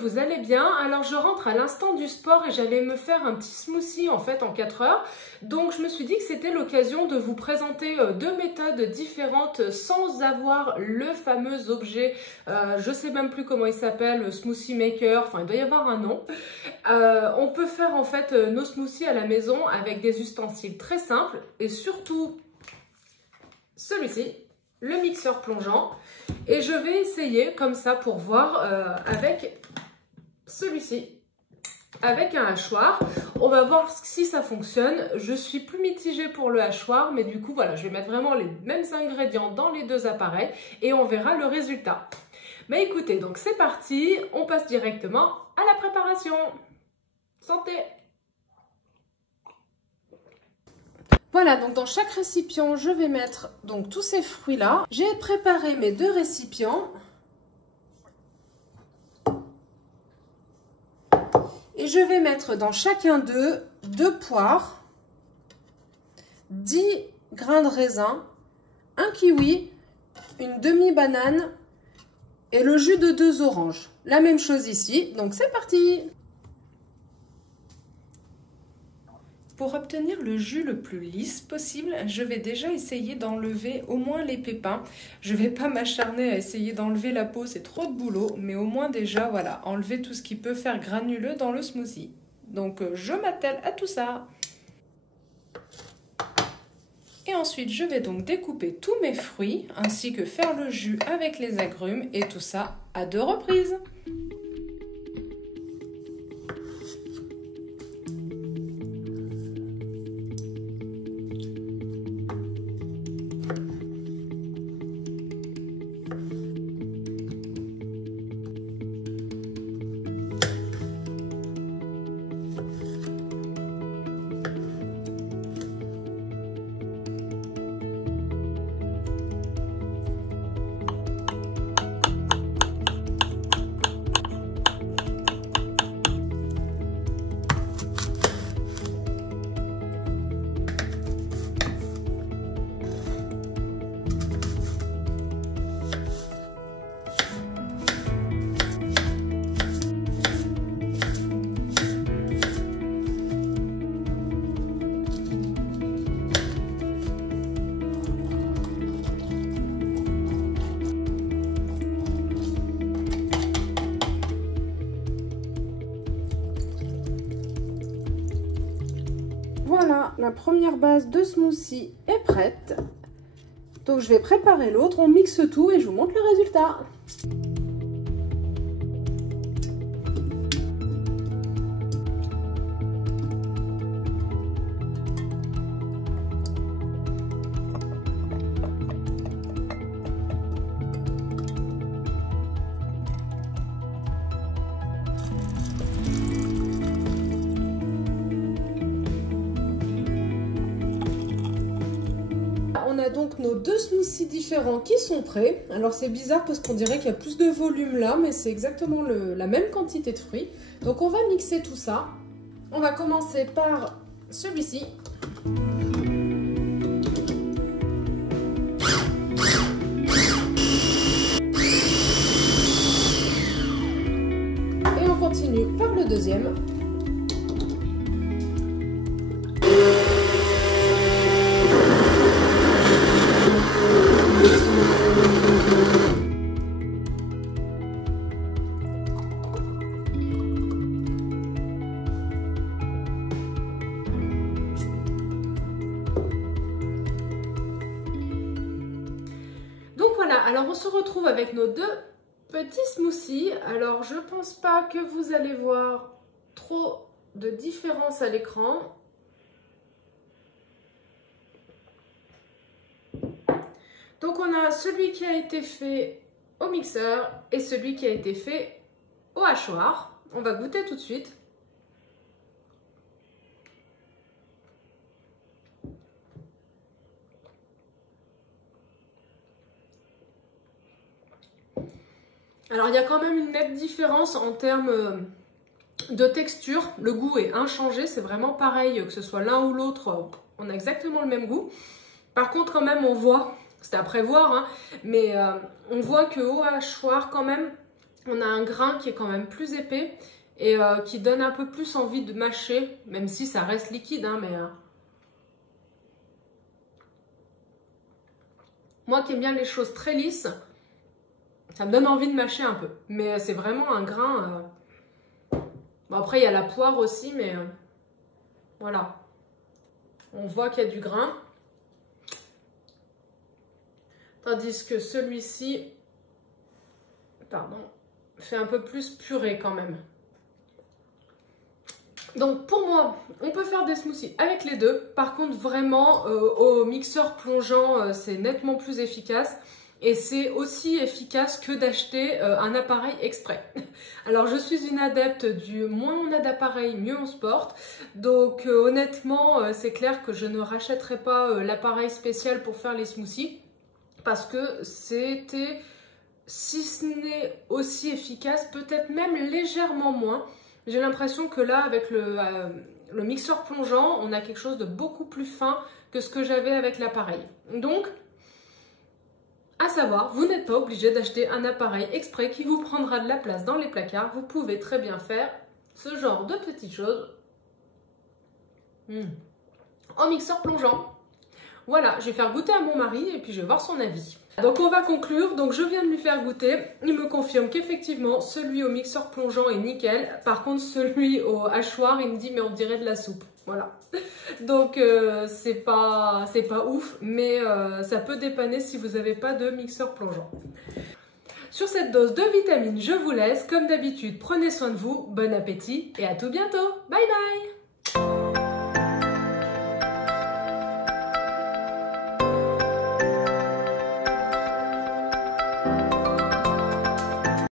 vous allez bien. Alors je rentre à l'instant du sport et j'allais me faire un petit smoothie en fait en 4 heures. Donc je me suis dit que c'était l'occasion de vous présenter deux méthodes différentes sans avoir le fameux objet, je sais même plus comment il s'appelle, smoothie maker, enfin il doit y avoir un nom. On peut faire en fait nos smoothies à la maison avec des ustensiles très simples et surtout celui-ci, le mixeur plongeant. Et je vais essayer comme ça pour voir avec celui-ci, avec un hachoir. On va voir si ça fonctionne. Je suis plus mitigée pour le hachoir, mais du coup voilà, je vais mettre vraiment les mêmes ingrédients dans les deux appareils et on verra le résultat. Mais écoutez, donc c'est parti, on passe directement à la préparation. Santé! Voilà, donc dans chaque récipient, je vais mettre donc tous ces fruits-là. J'ai préparé mes deux récipients. Et je vais mettre dans chacun d'eux 2 poires, 10 grains de raisin, un kiwi, une demi-banane et le jus de 2 oranges. La même chose ici, donc c'est parti! Pour obtenir le jus le plus lisse possible, je vais déjà essayer d'enlever au moins les pépins. Je ne vais pas m'acharner à essayer d'enlever la peau, c'est trop de boulot, mais au moins déjà, voilà, enlever tout ce qui peut faire granuleux dans le smoothie. Donc je m'attelle à tout ça. Et ensuite, je vais donc découper tous mes fruits, ainsi que faire le jus avec les agrumes, et tout ça à 2 reprises. Voilà, la première base de smoothie est prête. Donc je vais préparer l'autre, on mixe tout et je vous montre le résultat. On a donc nos 2 smoothies différents qui sont prêts. Alors c'est bizarre parce qu'on dirait qu'il y a plus de volume là, mais c'est exactement la même quantité de fruits. Donc on va mixer tout ça. On va commencer par celui-ci. Et on continue par le deuxième. Donc voilà, alors on se retrouve avec nos 2 petits smoothies. Alors je pense pas que vous allez voir trop de différence à l'écran. Donc on a celui qui a été fait au mixeur et celui qui a été fait au hachoir. On va goûter tout de suite. Alors il y a quand même une nette différence en termes de texture. Le goût est inchangé, c'est vraiment pareil, que ce soit l'un ou l'autre, on a exactement le même goût. Par contre quand même on voit, c'est à prévoir, hein, mais on voit qu'au hachoir quand même, on a un grain qui est quand même plus épais et qui donne un peu plus envie de mâcher, même si ça reste liquide, hein, mais... Moi qui aime bien les choses très lisses, ça me donne envie de mâcher un peu. Mais c'est vraiment un grain... Bon, après, il y a la poire aussi, mais voilà. On voit qu'il y a du grain. Tandis que celui-ci, pardon, fait un peu plus purée quand même. Donc pour moi, on peut faire des smoothies avec les deux. Par contre, vraiment, au mixeur plongeant, c'est nettement plus efficace. Et c'est aussi efficace que d'acheter un appareil exprès. Alors je suis une adepte du moins on a d'appareils, mieux on se porte. Donc honnêtement, c'est clair que je ne rachèterai pas l'appareil spécial pour faire les smoothies. Parce que c'était, si ce n'est aussi efficace, peut-être même légèrement moins. J'ai l'impression que là, avec le mixeur plongeant, on a quelque chose de beaucoup plus fin que ce que j'avais avec l'appareil. Donc, à savoir, vous n'êtes pas obligé d'acheter un appareil exprès qui vous prendra de la place dans les placards. Vous pouvez très bien faire ce genre de petites choses en mixeur plongeant. Voilà, je vais faire goûter à mon mari et puis je vais voir son avis. Donc on va conclure, donc je viens de lui faire goûter, il me confirme qu'effectivement celui au mixeur plongeant est nickel, par contre celui au hachoir il me dit mais on dirait de la soupe, voilà. Donc c'est pas ouf, mais ça peut dépanner si vous n'avez pas de mixeur plongeant. Sur cette dose de vitamines, je vous laisse, comme d'habitude, prenez soin de vous, bon appétit et à tout bientôt, bye bye.